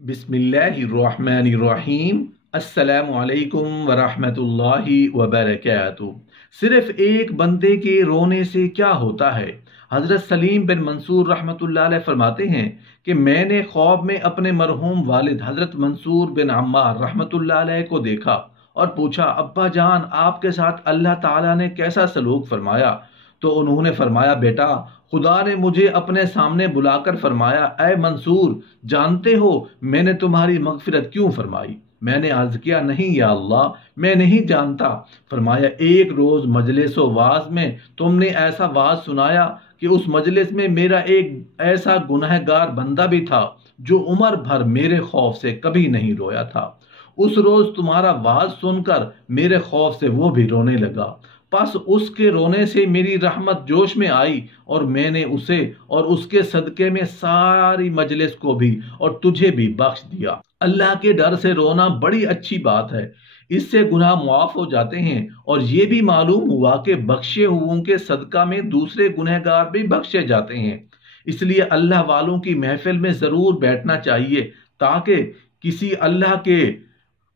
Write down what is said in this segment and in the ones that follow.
बिस्मिल्लाहिर्रहमानिर्रहीम। अस्सलामु अलैकुम वरहमतुल्लाहि वबरकातुहू। सिर्फ एक बंदे के रोने से क्या होता है। हज़रत सलीम बिन मंसूर रहमतुल्लाह अलैह फरमाते हैं कि मैंने ख्वाब में अपने मरहूम वालिद हज़रत मंसूर बिन अम्मार रहमतुल्लाह अलैह को देखा और पूछा, अब्बा जान आपके साथ अल्लाह ताला ने कैसा सलूक फरमाया। तो उन्होंने फरमाया, बेटा खुदा ने मुझे अपने सामने बुलाकर फरमाया, ऐ मंसूर जानते हो मैंने तुम्हारी मगफिरत क्यों फरमाई। मैंने अर्ज किया, नहीं या अल्लाह मैं नहीं जानता। फरमाया, एक रोज मजलिस वाज में तुमने ऐसा वाज सुनाया कि उस मजलिस में मेरा एक ऐसा गुनहगार बंदा भी था जो उम्र भर मेरे खौफ से कभी नहीं रोया था। उस रोज तुम्हारा वाज सुनकर मेरे खौफ से वो भी रोने लगा। बस उसके रोने से मेरी रहमत जोश में आई और मैंने उसे और उसके सदके में सारी मजलिस को भी और तुझे भी बख्श दिया। अल्लाह के डर से रोना बड़ी अच्छी बात है, इससे गुनाह मुआफ हो जाते हैं और ये भी मालूम हुआ कि बख्शे हुओं के सदका में दूसरे गुनहगार भी बख्शे जाते हैं। इसलिए अल्लाह वालों की महफिल में जरूर बैठना चाहिए ताकि किसी अल्लाह के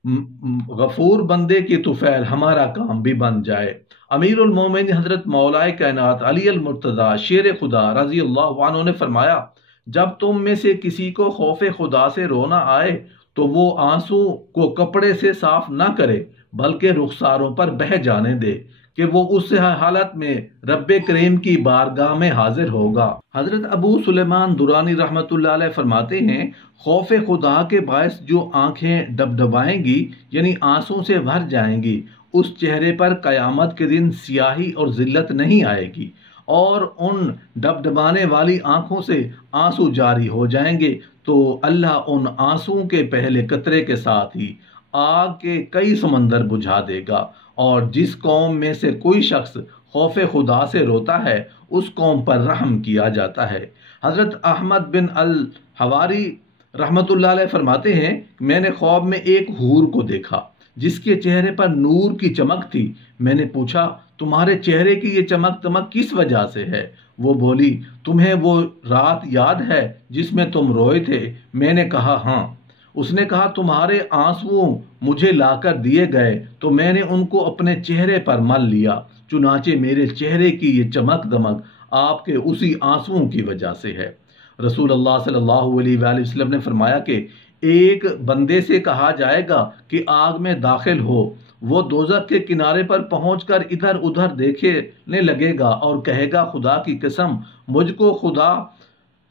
गफूर बंदे की तुफैल हमारा काम भी बन जाए। अमीरुल मोमिन हजरत मौलाए कायनात अली अल मुर्तज़ा शेर खुदा रजी अल्लाह अन्हु ने फरमाया, जब तुम में से किसी को खौफ खुदा से रोना आए तो वो आंसू को कपड़े से साफ ना करे बल्कि रुखसारों पर बह जाने दे कि वो उस हालत में रब्बे करीम की बारगाह में हाजिर होगा। हजरत अबू सुलेमान दुरानी रहमतुल्लाह अलैह फरमाते हैं, खौफ खुदा के बायस जो आंखें डबडबाएंगी यानी आंसू से भर जाएंगी, उस चेहरे पर कयामत के दिन सियाही और जिल्लत नहीं आएगी और उन डबडबाने वाली आंखों से आंसू जारी हो जाएंगे तो अल्लाह उन आंसुओं के पहले कतरे के साथ ही आग के कई समंदर बुझा देगा। और जिस कौम में से कोई शख्स खौफ खुदा से रोता है उस कौम पर रहम किया जाता है। हजरत अहमद बिन अल हवारी रहमतुल्लाह अलैह फरमाते हैं, मैंने ख्वाब में एक हूर को देखा जिसके चेहरे पर नूर की चमक थी। मैंने पूछा, तुम्हारे चेहरे की ये चमक दमक किस वजह से है। वो बोली, तुम्हें वो रात याद है जिसमें तुम रोए थे। मैंने कहा, हाँ। उसने कहा, तुम्हारे आंसू मुझे लाकर दिए गए तो मैंने उनको अपने चेहरे पर मल लिया, चुनाचे मेरे चेहरे की ये चमक दमक आपके उसी आंसुओं की वजह से है। रसूल अल्लाह सल्लल्लाहु अलैहि वसल्लम ने फरमाया कि एक बंदे से कहा जाएगा कि आग में दाखिल हो, वो दोजख के किनारे पर पहुंचकर इधर उधर देखने लगेगा और कहेगा, खुदा की कसम मुझको खुदा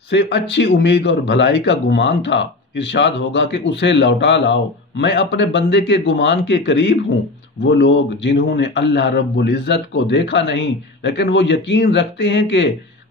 से अच्छी उम्मीद और भलाई का गुमान था। इरशाद होगा कि उसे लौटा लाओ, मैं अपने बंदे के गुमान के करीब हूँ। वो लोग जिन्होंने अल्लाह रब्बुल इज़्ज़त को देखा नहीं लेकिन वो यकीन रखते हैं कि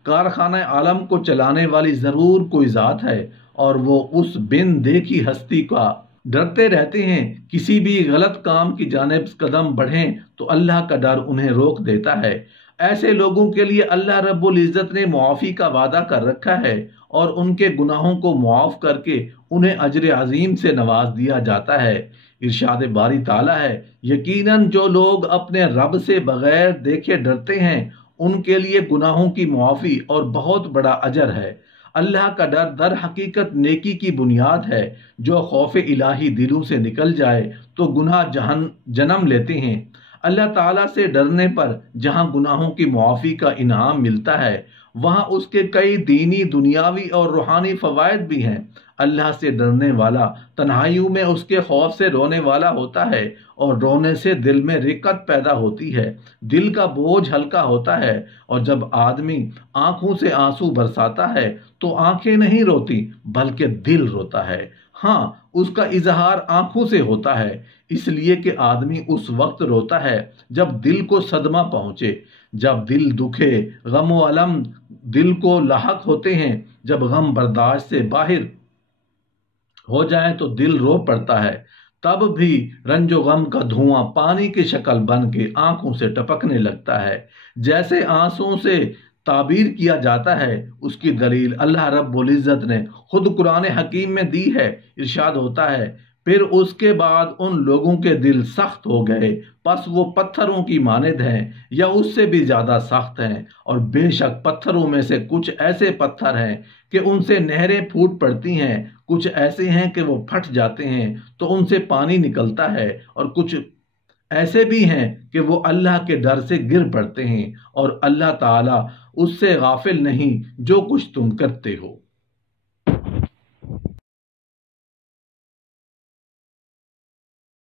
कारखाना आलम को चलाने वाली जरूर कोई ज़ात है और वो उस बिन देखी हस्ती का डरते रहते हैं, किसी भी गलत काम की जानिब कदम बढ़ें तो अल्लाह का डर उन्हें रोक देता है। ऐसे लोगों के लिए अल्लाह रब्बुल इज़्ज़त ने मुआफ़ी का वादा कर रखा है और उनके गुनाहों को मुआफ़ करके उन्हें अजर अजीम से नवाज दिया जाता है। इरशाद बारी ताला है, यकीनन जो लोग अपने रब से बगैर देखे डरते हैं उनके लिए गुनाहों की मुआफ़ी और बहुत बड़ा अजर है। अल्लाह का डर दर हकीकत नेकी की बुनियाद है। जो खौफ इलाही दिलों से निकल जाए तो गुनाह जन्म लेते हैं। अल्लाह ताला से डरने पर जहां गुनाहों की मुआफ़ी का इनाम मिलता है वहां उसके कई दीनी दुनियावी और रूहानी फ़वाइद भी हैं। अल्लाह से डरने वाला तन्हाइयों में उसके खौफ से रोने वाला होता है और रोने से दिल में रिक्कत पैदा होती है, दिल का बोझ हल्का होता है। और जब आदमी आंखों से आंसू बरसाता है तो आंखें नहीं रोती बल्कि दिल रोता है। हाँ, उसका इजहार आंखों से होता है, इसलिए कि आदमी उस वक्त रोता है जब दिल को सदमा पहुंचे। जब दिल दुखे, गम व अलम दिल को लाहक होते हैं। जब गम बर्दाश्त से बाहर हो जाए तो दिल रो पड़ता है। तब भी रंजो गम का धुआं पानी की शक्ल बन के आंखों से टपकने लगता है। जैसे आंसुओं से ताबीर किया जाता है उसकी दलील अल्लाह रब्बुल इज़्ज़त ने खुद कुरान हकीम में दी है। इरशाद होता है, پھر اس کے بعد ان لوگوں کے دل سخت ہو گئے، پس وہ پتھروں کی مانند ہیں یا اس سے بھی زیادہ سخت ہیں، اور بے شک پتھروں میں سے کچھ ایسے پتھر ہیں کہ ان سے نہریں پھوٹ پڑتی ہیں، کچھ ایسے ہیں کہ وہ پھٹ جاتے ہیں تو ان سے پانی نکلتا ہے، اور کچھ ایسے بھی ہیں کہ وہ اللہ کے ڈر سے گر پڑتے ہیں، اور اللہ تعالیٰ اس سے غافل نہیں جو کچھ تم کرتے ہو۔